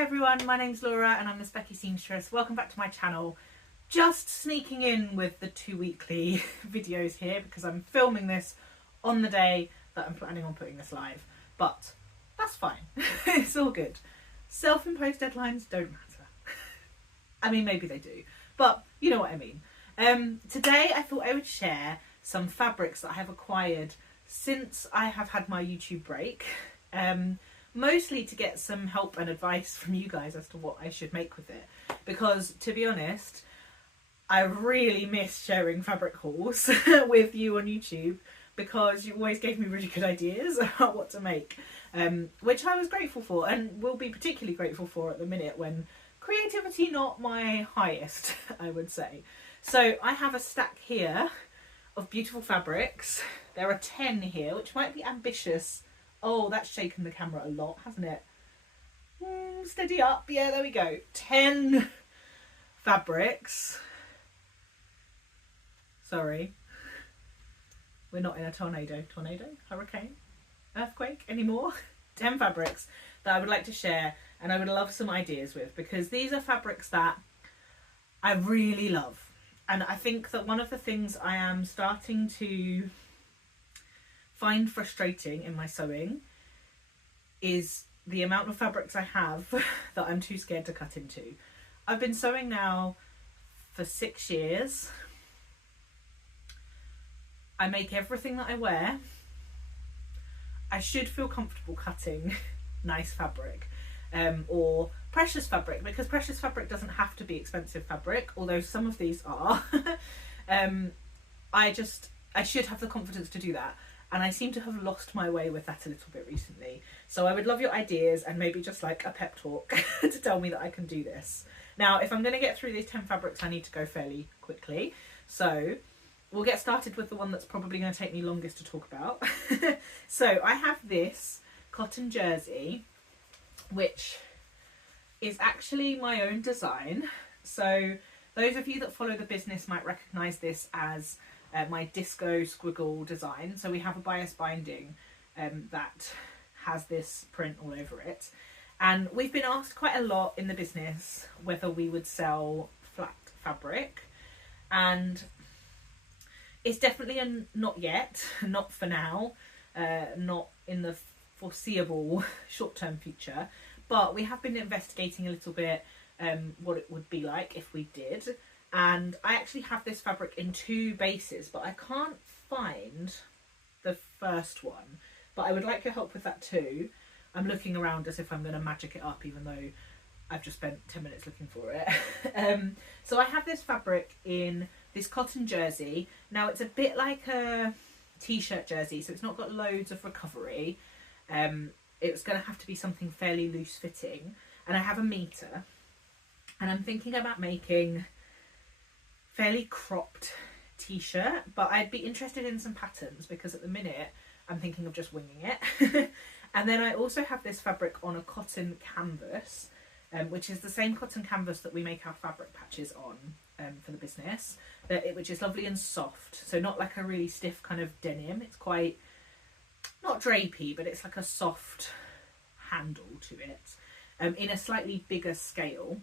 Hi everyone, my name's Laura and I'm the Specky Seamstress. Welcome back to my channel. Just sneaking in with the 2 weekly videos here because I'm filming this on the day that I'm planning on putting this live. But that's fine, it's all good. Self-imposed deadlines don't matter. I mean, maybe they do, but you know what I mean. Today I thought I would share some fabrics that I have acquired since I have had my YouTube break. Mostly to get some help and advice from you guys as to what I should make with it, because to be honest, I really miss sharing fabric hauls with you on YouTube, because you always gave me really good ideas about what to make, which I was grateful for and will be particularly grateful for at the minute when creativity not my highest, I would say. So I have a stack here of beautiful fabrics. There are 10 here, which might be ambitious. Oh, that's shaken the camera a lot, hasn't it? Steady up. Yeah, there we go. 10 fabrics. Sorry. We're not in a tornado, hurricane, earthquake anymore. 10 fabrics that I would like to share and I would love some ideas with, because these are fabrics that I really love. And I think that one of the things I am starting to find frustrating in my sewing is the amount of fabrics I have that I'm too scared to cut into. I've been sewing now for 6 years. I make everything that I wear. I should feel comfortable cutting nice fabric, or precious fabric, because precious fabric doesn't have to be expensive fabric, although some of these are. I should have the confidence to do that. And I seem to have lost my way with that a little bit recently. So I would love your ideas and maybe just like a pep talk to tell me that I can do this. Now, if I'm going to get through these 10 fabrics, I need to go fairly quickly. So we'll get started with the one that's probably going to take me longest to talk about. So I have this cotton jersey, which is actually my own design. So those of you that follow the business might recognise this as my disco squiggle design. So we have a bias binding that has this print all over it, and we've been asked quite a lot in the business whether we would sell flat fabric, and it's definitely a not yet, not for now, not in the foreseeable short-term future, but we have been investigating a little bit what it would be like if we did. And I actually have this fabric in 2 bases, but I can't find the first one. But I would like your help with that too. I'm looking around as if I'm going to magic it up, even though I've just spent 10 minutes looking for it. So I have this fabric in this cotton jersey. Now it's a bit like a t-shirt jersey, so it's not got loads of recovery. It's going to have to be something fairly loose fitting. And I have a meter. And I'm thinking about making fairly cropped t-shirt, but I'd be interested in some patterns because at the minute I'm thinking of just winging it. And then I also have this fabric on a cotton canvas, which is the same cotton canvas that we make our fabric patches on for the business, which is lovely and soft, so not like a really stiff kind of denim. It's quite, not drapey, but it's like a soft handle to it, in a slightly bigger scale,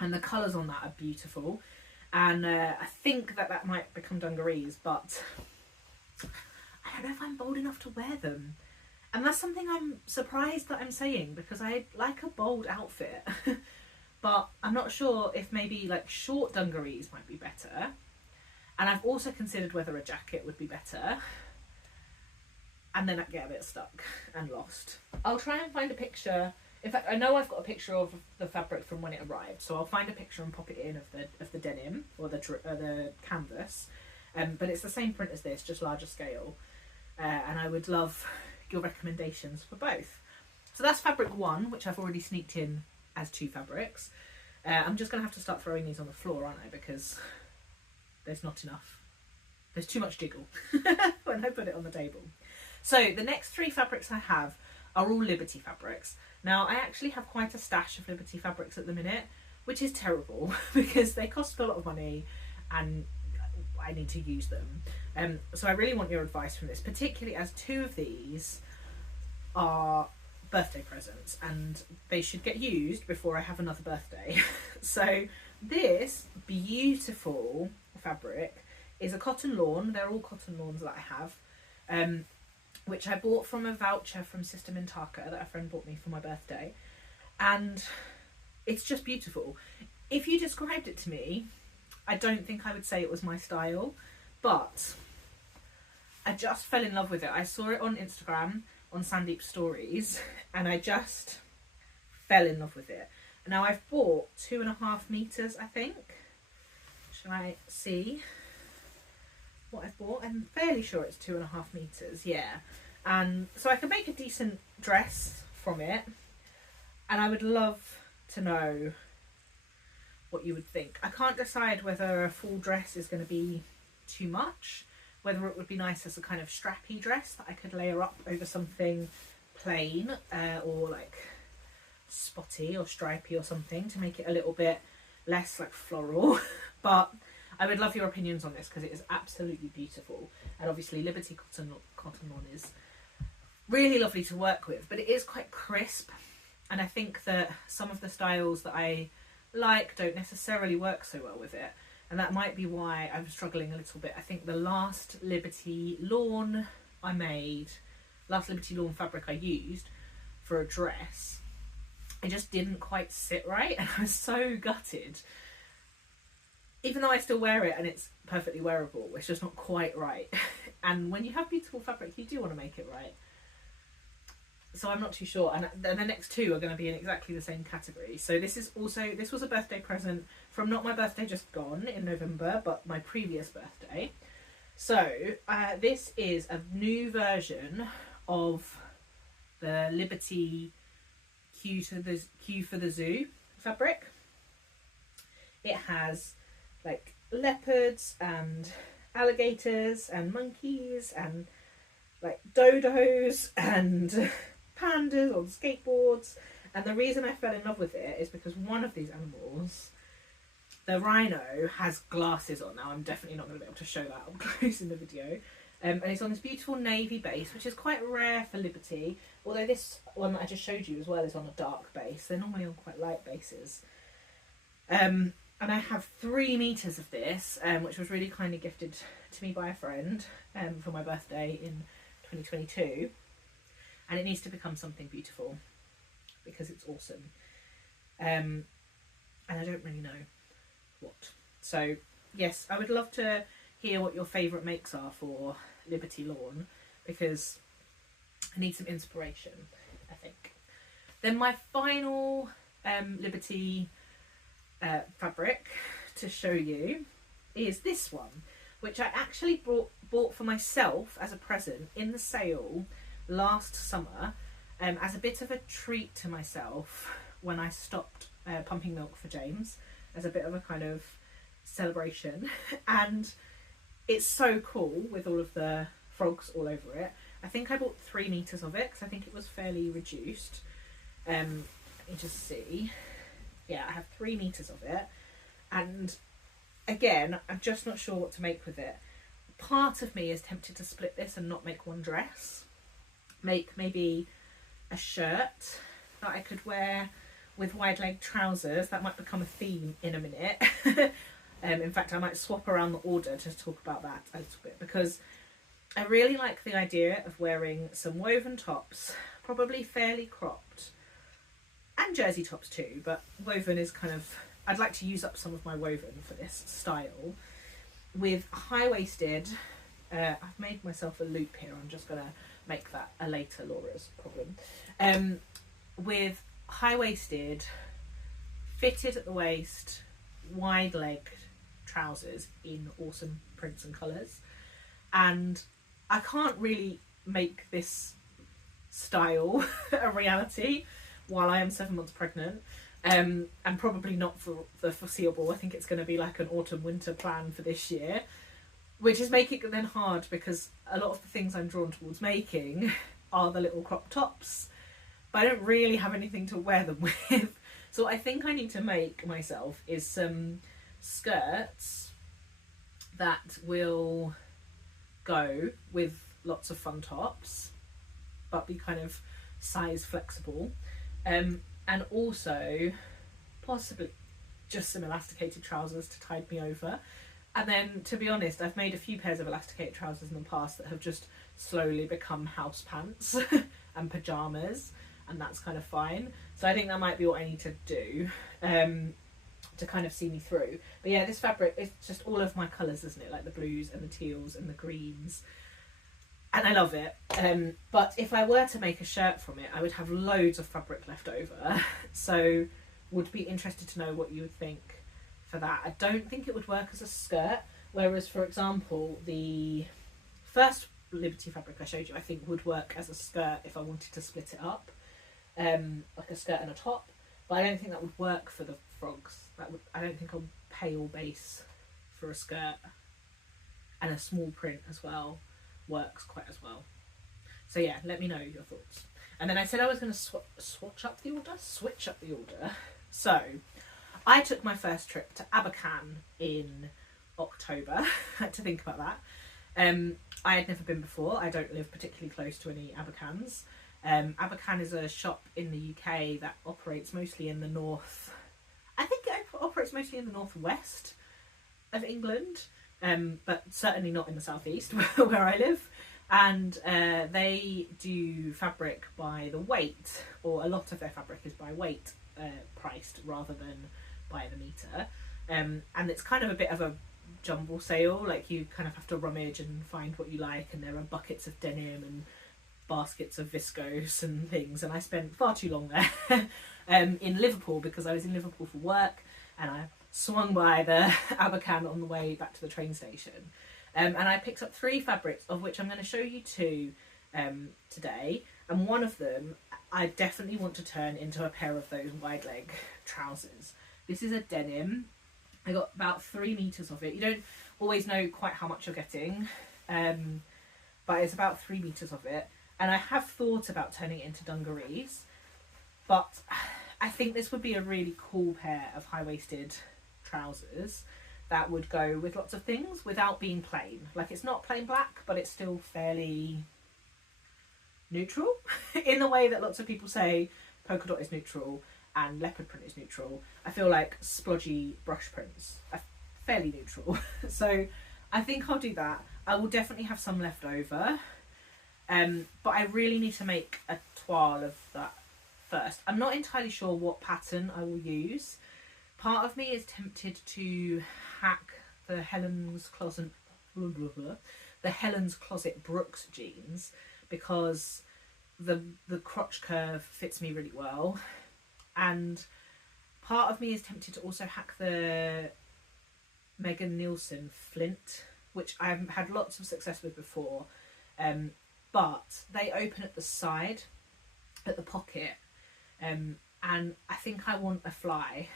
and the colours on that are beautiful. And I think that might become dungarees, but I don't know if I'm bold enough to wear them. And that's something I'm surprised that I'm saying, because I like a bold outfit. But I'm not sure if maybe like short dungarees might be better. And I've also considered whether a jacket would be better. And then I get a bit stuck and lost. I'll try and find a picture. In fact, I know I've got a picture of the fabric from when it arrived, so I'll find a picture and pop it in of the denim or the canvas. But it's the same print as this, just larger scale. And I would love your recommendations for both. So that's fabric 1, which I've already sneaked in as 2 fabrics. I'm just going to have to start throwing these on the floor, aren't I? Because there's not enough. There's too much jiggle when I put it on the table. So the next 3 fabrics I have are all Liberty fabrics. Now I actually have quite a stash of Liberty fabrics at the minute, which is terrible because they cost a lot of money and I need to use them. So I really want your advice from this, particularly as 2 of these are birthday presents, and they should get used before I have another birthday. So this beautiful fabric is a cotton lawn. They're all cotton lawns that I have, which I bought from a voucher from Sister Mintaka that a friend bought me for my birthday, and it's just beautiful. If you described it to me, I don't think I would say it was my style, but I just fell in love with it. I saw it on Instagram on Sandeep's stories, and I just fell in love with it. Now I've bought 2.5 meters, I think. Shall I see what I've bought? I'm fairly sure it's 2.5 meters, yeah. And so I can make a decent dress from it, and I would love to know what you would think. I can't decide whether a full dress is going to be too much, whether it would be nice as a kind of strappy dress that I could layer up over something plain, or like spotty or stripy or something to make it a little bit less like floral. But I would love your opinions on this because it is absolutely beautiful, and obviously Liberty cotton lawn is really lovely to work with, but it is quite crisp, and I think that some of the styles that I like don't necessarily work so well with it, and that might be why I'm struggling a little bit. I think the last Liberty lawn fabric I used for a dress, it just didn't quite sit right, and I was so gutted. Even though I still wear it and it's perfectly wearable, it's just not quite right. And when you have beautiful fabric, you do want to make it right. So I'm not too sure, and the next two are going to be in exactly the same category. So this was a birthday present from not my birthday just gone in November, but my previous birthday. So this is a new version of the Liberty Q for the Zoo fabric. It has like leopards and alligators and monkeys and like dodos and pandas on skateboards, and the reason I fell in love with it is because one of these animals, the rhino, has glasses on. Now I'm definitely not going to be able to show that up close in the video, and it's on this beautiful navy base, which is quite rare for Liberty, although this one that I just showed you as well is on a dark base. They're normally on quite light bases. And I have 3 meters of this, which was really kindly gifted to me by a friend for my birthday in 2022, and it needs to become something beautiful because it's awesome, and I don't really know what. So yes, I would love to hear what your favourite makes are for Liberty Lawn, because I need some inspiration, I think. Then my final Liberty fabric to show you is this one, which I actually bought for myself as a present in the sale last summer, as a bit of a treat to myself when I stopped pumping milk for James, as a bit of a kind of celebration. And it's so cool with all of the frogs all over it. I think I bought 3 meters of it because I think it was fairly reduced. Let me just see. Yeah, I have 3 meters of it, and again, I'm just not sure what to make with it. Part of me is tempted to split this and not make one dress. Make maybe a shirt that I could wear with wide leg trousers. That might become a theme in a minute. In fact, I might swap around the order to talk about that a little bit, because I really like the idea of wearing some woven tops, probably fairly cropped, and jersey tops too, but woven is kind of, I'd like to use up some of my woven for this style, with high-waisted, I've made myself a loop here, I'm just going to make that a later Laura's problem, with high-waisted, fitted at the waist, wide-legged trousers in awesome prints and colours. And I can't really make this style a reality while I am 7 months pregnant, and probably not for the foreseeable. I think it's going to be like an autumn-winter plan for this year, which is making it then hard, because a lot of the things I'm drawn towards making are the little crop tops, but I don't really have anything to wear them with. So what I think I need to make myself is some skirts that will go with lots of fun tops, but be kind of size flexible, and also possibly just some elasticated trousers to tide me over. And then, to be honest, I've made a few pairs of elasticated trousers in the past that have just slowly become house pants and pyjamas, and that's kind of fine. So I think that might be what I need to do to kind of see me through. But yeah, this fabric, it's just all of my colours, isn't it? Like the blues and the teals and the greens. And I love it. But if I were to make a shirt from it, I would have loads of fabric left over. So would be interested to know what you would think for that. I don't think it would work as a skirt. Whereas, for example, the first Liberty fabric I showed you, I think would work as a skirt if I wanted to split it up. Like a skirt and a top. But I don't think that would work for the frogs. I don't think a pale base for a skirt and a small print as well works quite as well. So yeah, let me know your thoughts. And then I said I was going to switch up the order. So I took my first trip to Abercan in October. I had to think about that. I had never been before. I don't live particularly close to any Abercans. Abercan is a shop in the UK that operates mostly in the north. I think it operates mostly in the northwest of England, but certainly not in the southeast where I live. And they do fabric by the weight, or a lot of their fabric is by weight priced rather than by the metre. And it's kind of a bit of a jumble sale. Like, you kind of have to rummage and find what you like, and there are buckets of denim and baskets of viscose and things, and I spent far too long there in Liverpool, because I was in Liverpool for work, and I swung by the Abercan on the way back to the train station, and I picked up 3 fabrics, of which I'm going to show you 2 today, and one of them I definitely want to turn into a pair of those wide leg trousers. This is a denim. I got about 3 meters of it. You don't always know quite how much you're getting, but it's about 3 meters of it. And I have thought about turning it into dungarees, but I think this would be a really cool pair of high-waisted trousers that would go with lots of things without being plain. Like, it's not plain black, but it's still fairly neutral in the way that lots of people say polka dot is neutral and leopard print is neutral. I feel like splodgy brush prints are fairly neutral. So I think I'll do that. I will definitely have some left over. But I really need to make a toile of that first. I'm not entirely sure what pattern I will use. Part of me is tempted to hack the Helen's Closet Brooks jeans, because the crotch curve fits me really well, and part of me is tempted to also hack the Megan Nielsen Flint, which I've had lots of success with before. But they open at the side, at the pocket, and I think I want a fly.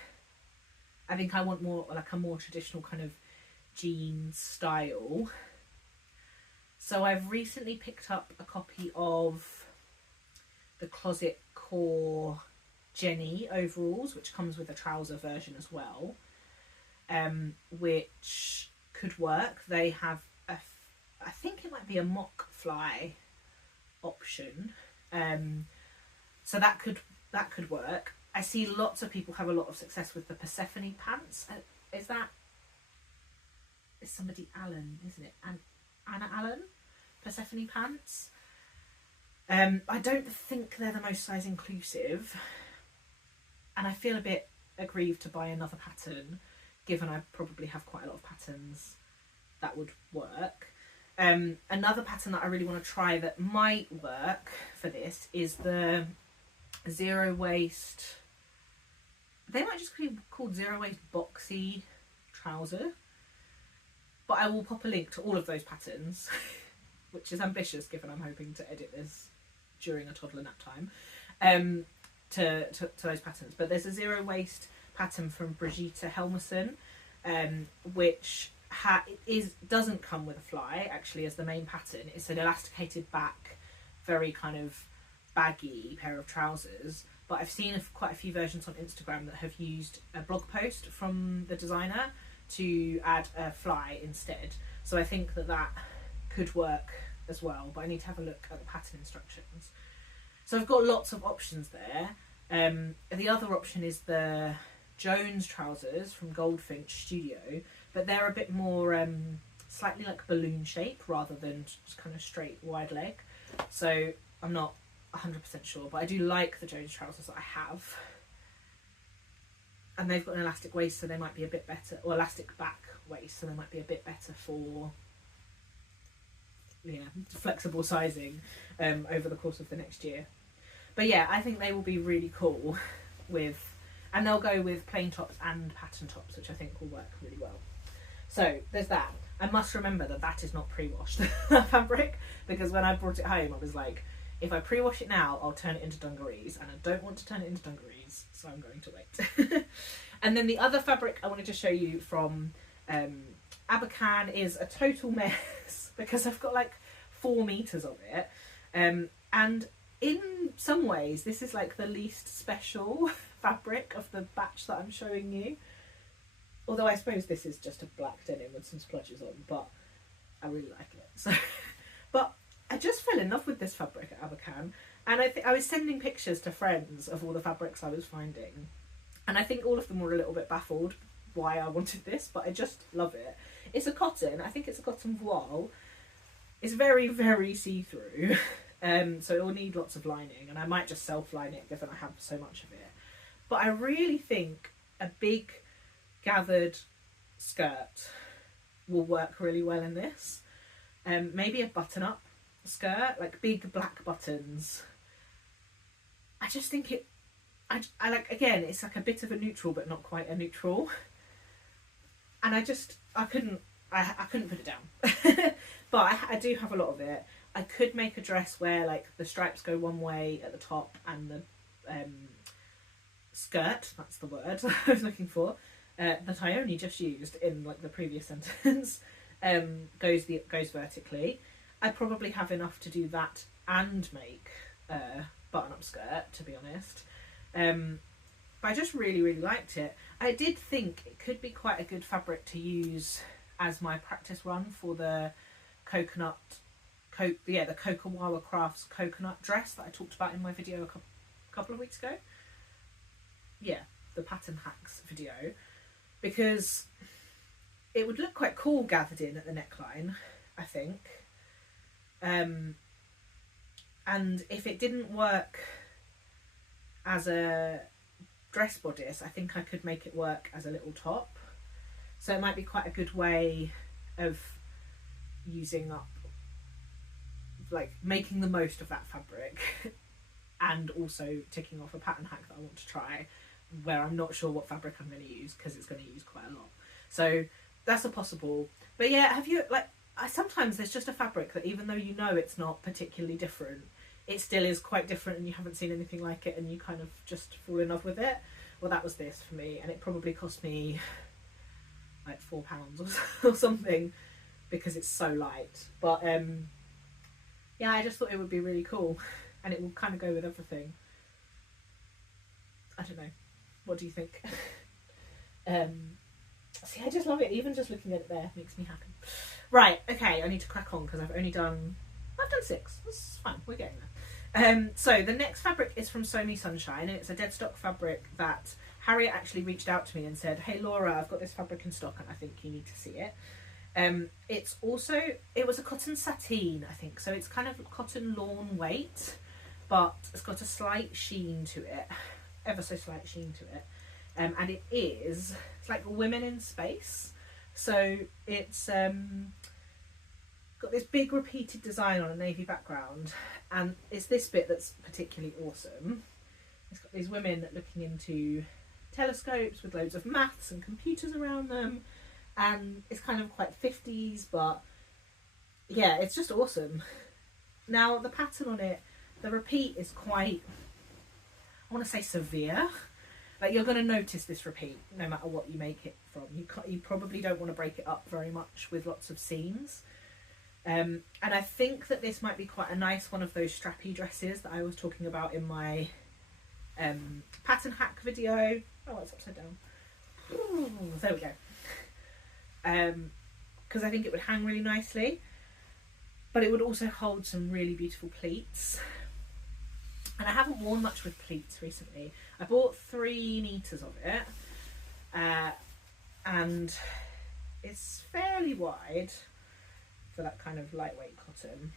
I think I want more like a more traditional kind of jeans style. So I've recently picked up a copy of the Closet Core Jenny overalls, which comes with a trouser version as well, which could work. They have I think it might be a mock fly option, so that could work. I see lots of people have a lot of success with the Persephone pants. Is somebody Allen, isn't it? Anna Allen Persephone pants. I don't think they're the most size inclusive, and I feel a bit aggrieved to buy another pattern, given I probably have quite a lot of patterns that would work. Another pattern that I really want to try that might work for this is the zero waist. They might just be called zero waist boxy trouser, but I will pop a link to all of those patterns, which is ambitious given I'm hoping to edit this during a toddler nap time, to those patterns. But there's a zero waist pattern from Brigitte Helmerson, which doesn't come with a fly actually as the main pattern. It's an elasticated back, very kind of baggy pair of trousers, but I've seen quite a few versions on Instagram that have used a blog post from the designer to add a fly instead. So I think that could work as well, but I need to have a look at the pattern instructions. So I've got lots of options there. The other option is the Jones trousers from Goldfinch Studio, but they're a bit more slightly like balloon shape rather than just kind of straight wide leg. So I'm not 100% sure, but I do like the Jones trousers that I have. And they've got an elastic waist, so they might be a bit better, or elastic back waist, so they might be a bit better for flexible sizing over the course of the next year. But yeah, I think they will be really cool and they'll go with plain tops and pattern tops, which I think will work really well. So there's that. I must remember that is not pre-washed, that fabric, because when I brought it home I was like, if I pre-wash it now I'll turn it into dungarees, and I don't want to turn it into dungarees, so I'm going to wait. And then the other fabric I wanted to show you from Abercan is a total mess because I've got like 4 meters of it, and in some ways this is like the least special fabric of the batch that I'm showing you, although I suppose this is just a black denim with some splodges on, but I really like it. So but I just fell in love with this fabric at Abercan, and I was sending pictures to friends of all the fabrics I was finding, and I think all of them were a little bit baffled why I wanted this, but I just love it. It's a cotton, I think it's a cotton voile. It's very, very see-through, so it will need lots of lining, and I might just self-line it given I have so much of it. But I really think a big gathered skirt will work really well in this. Maybe a button-up skirt, like big black buttons. I just think I like, again, it's like a bit of a neutral but not quite a neutral, and I couldn't put it down. But I do have a lot of it. I could make a dress where like the stripes go one way at the top and the skirt, that's the word I was looking for, that I only just used in like the previous sentence, goes vertically. I probably have enough to do that and make a button-up skirt, to be honest. But I just really, really liked it. I did think it could be quite a good fabric to use as my practice run for the the Kokawawa Crafts coconut dress that I talked about in my video a couple of weeks ago. Yeah, the pattern hacks video, because it would look quite cool gathered in at the neckline, I think. And if it didn't work as a dress bodice, I think I could make it work as a little top. So it might be quite a good way of using up, like making the most of that fabric and also ticking off a pattern hack that I want to try where I'm not sure what fabric I'm going to use because it's going to use quite a lot. So that's a possible. But yeah, have you, like, sometimes there's just a fabric that even though you know it's not particularly different, it still is quite different and you haven't seen anything like it and you kind of just fall in love with it. Well, that was this for me, and it probably cost me like £4 or something because it's so light. But yeah, I just thought it would be really cool and it will kind of go with everything. I don't know. What do you think? See, I just love it. Even just looking at it there makes me happy. Right, okay, I need to crack on because I've done 6. That's fine, we're getting there. So the next fabric is from Somi Sunshine, and it's a dead stock fabric that Harriet actually reached out to me and said, hey Laura, I've got this fabric in stock and I think you need to see it. It was a cotton sateen, I think, so it's kind of cotton lawn weight, but it's got a slight sheen to it, ever so slight sheen to it, and it's like women in space. So it's got this big repeated design on a navy background, and it's this bit that's particularly awesome. It's got these women looking into telescopes with loads of maths and computers around them, and it's kind of quite 50s, but yeah, it's just awesome. Now the pattern on it, the repeat is quite, I want to say severe. Like, you're going to notice this repeat no matter what you make it from. You probably don't want to break it up very much with lots of seams. And I think that this might be quite a nice one of those strappy dresses that I was talking about in my pattern hack video. Oh, it's upside down. Ooh, there we go. Because I think it would hang really nicely, but it would also hold some really beautiful pleats. And I haven't worn much with pleats recently. I bought 3 meters of it, and it's fairly wide for that kind of lightweight cotton.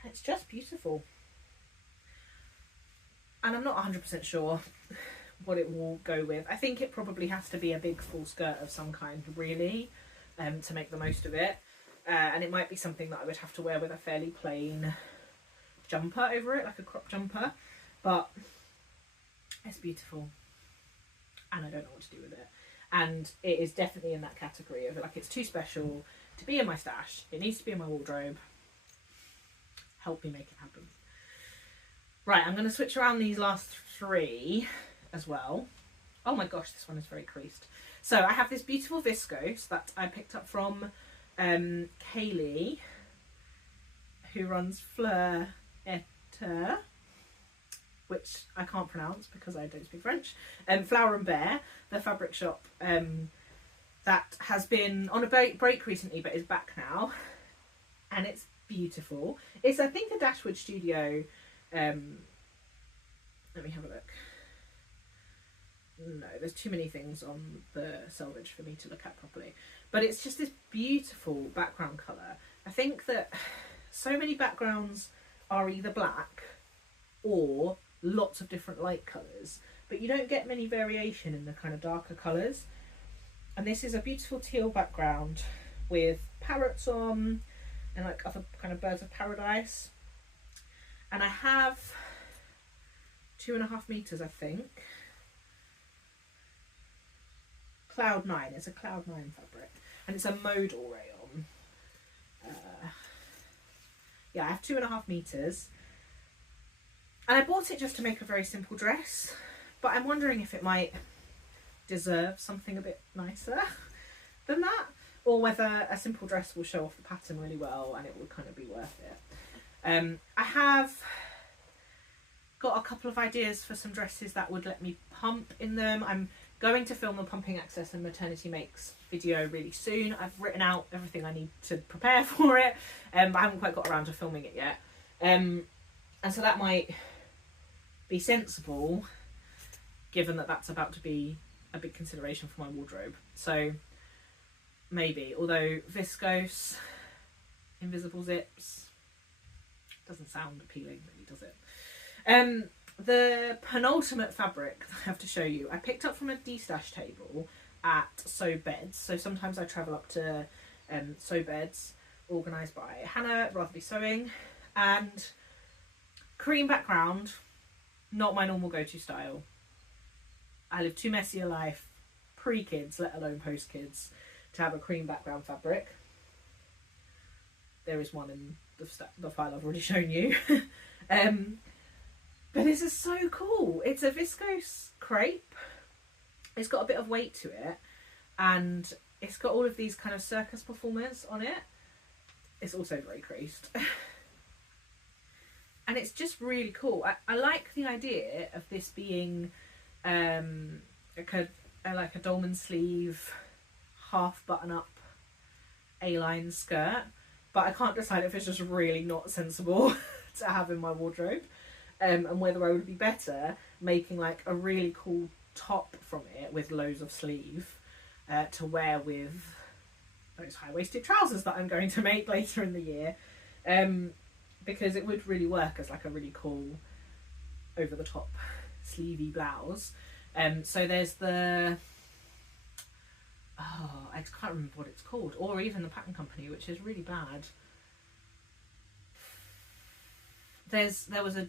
And it's just beautiful. And I'm not 100% sure what it will go with. I think it probably has to be a big full skirt of some kind, really, to make the most of it. And it might be something that I would have to wear with a fairly plain jumper over it, like a crop jumper. But it's beautiful. And I don't know what to do with it. And it is definitely in that category of, like, it's too special to be in my stash. It needs to be in my wardrobe. Help me make it happen. Right, I'm going to switch around these last 3 as well. Oh my gosh, this one is very creased. So I have this beautiful viscose that I picked up from Kaylee, who runs Fleur Etter, which I can't pronounce because I don't speak French. Flower and Bear, the fabric shop that has been on a break recently but is back now. And it's beautiful. It's, I think, a Dashwood Studio. Let me have a look. No, there's too many things on the selvage for me to look at properly. But it's just this beautiful background colour. I think that so many backgrounds are either black or lots of different light colours, but you don't get many variation in the kind of darker colours. And this is a beautiful teal background with parrots on and like other kind of birds of paradise. And I have 2.5 meters, I think. Cloud 9, it's a Cloud 9 fabric, and it's a modal rayon. Yeah, I have 2.5 meters, and I bought it just to make a very simple dress, but I'm wondering if it might deserve something a bit nicer than that, or whether a simple dress will show off the pattern really well and it will kind of be worth it. I have got a couple of ideas for some dresses that would let me pump in them. I'm going to film the pumping access and maternity makes video really soon. I've written out everything I need to prepare for it, but I haven't quite got around to filming it yet. And so that might be sensible, given that that's about to be a big consideration for my wardrobe. So maybe, although viscose, invisible zips, doesn't sound appealing, really, does it? The penultimate fabric I have to show you, I picked up from a de-stash table at Sew Beds. So sometimes I travel up to Sew Beds, organised by Hannah, Rotherby Sewing, and cream background, not my normal go-to style. I live too messy a life, pre-kids, let alone post-kids, to have a cream background fabric. There is one in the file I've already shown you. But this is so cool. It's a viscose crepe. It's got a bit of weight to it, and it's got all of these kind of circus performers on it. It's also very creased. And it's just really cool. I like the idea of this being like a dolman sleeve, half button up A-line skirt, but I can't decide if it's just really not sensible to have in my wardrobe. And whether I would be better making like a really cool top from it with loads of sleeve to wear with those high-waisted trousers that I'm going to make later in the year, because it would really work as like a really cool over-the-top sleevey blouse. So there's the, I can't remember what it's called, or even the pattern company, which is really bad. There was a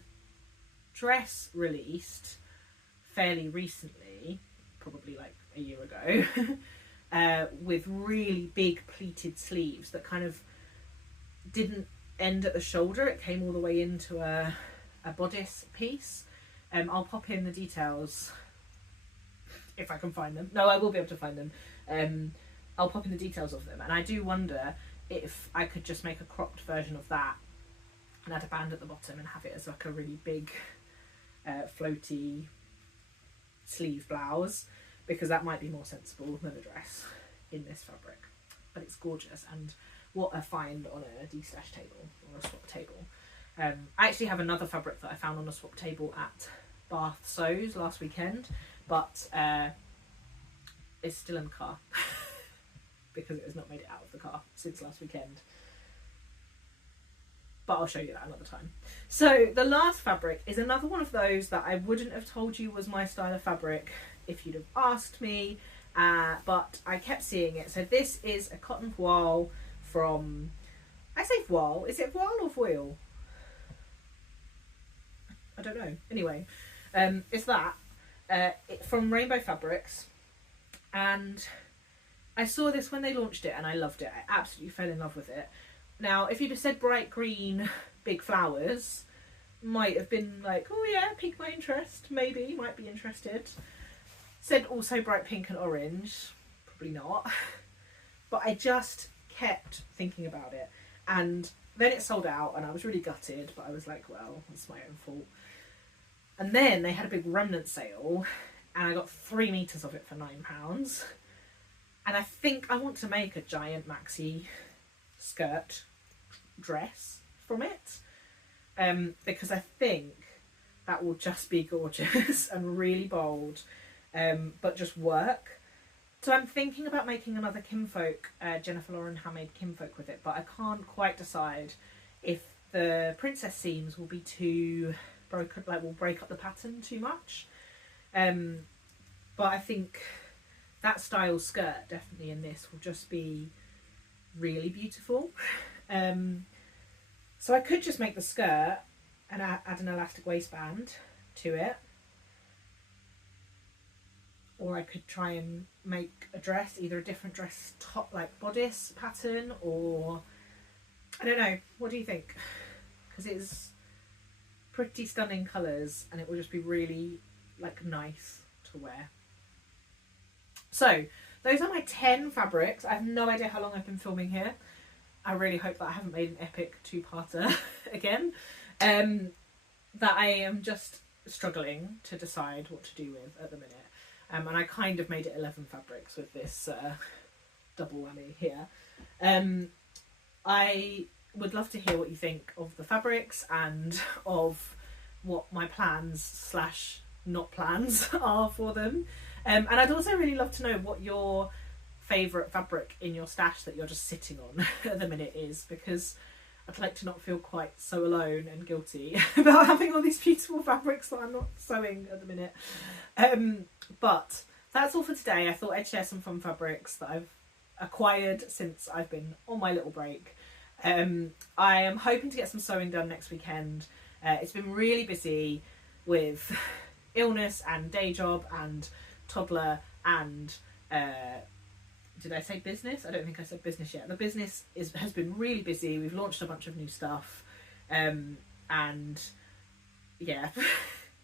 dress released fairly recently, probably like a year ago, with really big pleated sleeves that kind of didn't end at the shoulder. It came all the way into a bodice piece. I'll pop in the details if I can find them. No, I will be able to find them. I'll pop in the details of them, and I do wonder if I could just make a cropped version of that and add a band at the bottom and have it as like a really big floaty sleeve blouse, because that might be more sensible than a dress in this fabric. But it's gorgeous, and what a find on a de-stash table or a swap table. I actually have another fabric that I found on a swap table at Bath Sews last weekend, but it's still in the car because it has not made it out of the car since last weekend. But I'll show you that another time. So the last fabric is another one of those that I wouldn't have told you was my style of fabric if you'd have asked me, but I kept seeing it. So this is a cotton voile from, I say voile, is it voile or voile? I don't know. Anyway, it's that from Rainbow Fabrics, and I saw this when they launched it and I loved it. I absolutely fell in love with it. Now, if you'd have said bright green, big flowers, might have been like, oh yeah, pique my interest, maybe, might be interested. Said also bright pink and orange, probably not. But I just kept thinking about it, and then it sold out and I was really gutted, but I was like, well, it's my own fault. And then they had a big remnant sale and I got 3 meters of it for £9. And I think I want to make a giant maxi skirt dress from it, because I think that will just be gorgeous and really bold, but just work. So I'm thinking about making another Kinfolk, Jennifer Lauren handmade Kinfolk with it, but I can't quite decide if the princess seams will be too broken, like will break up the pattern too much. But I think that style skirt definitely in this will just be really beautiful. So I could just make the skirt and add an elastic waistband to it, or I could try and make a dress, either a different dress top like bodice pattern, or I don't know, what do you think? Because it's pretty stunning colours and it will just be really like nice to wear. So those are my 10 fabrics. I have no idea how long I've been filming here. I really hope that I haven't made an epic 2-parter again. That I am just struggling to decide what to do with at the minute. And I kind of made it 11 fabrics with this double whammy here. I would love to hear what you think of the fabrics and of what my plans / not plans are for them. And I'd also really love to know what your favourite fabric in your stash that you're just sitting on at the minute is, because I'd like to not feel quite so alone and guilty about having all these beautiful fabrics that I'm not sewing at the minute. But that's all for today. I thought I'd share some fun fabrics that I've acquired since I've been on my little break. I am hoping to get some sewing done next weekend. It's been really busy with illness and day job and toddler and did I say business? I don't think I said business yet. The business has been really busy. We've launched a bunch of new stuff, and yeah,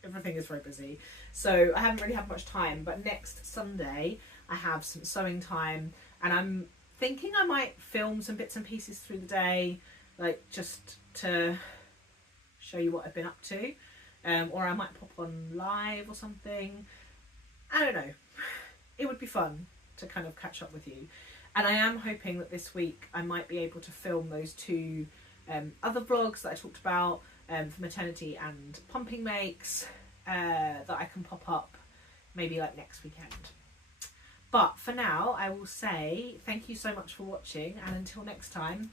everything is very busy. So I haven't really had much time, but next Sunday I have some sewing time, and I'm thinking I might film some bits and pieces through the day, like just to show you what I've been up to, or I might pop on live or something. I don't know. It would be fun to kind of catch up with you. And I am hoping that this week I might be able to film those 2 other vlogs that I talked about for maternity and pumping makes that I can pop up maybe like next weekend. But for now I will say thank you so much for watching, and until next time,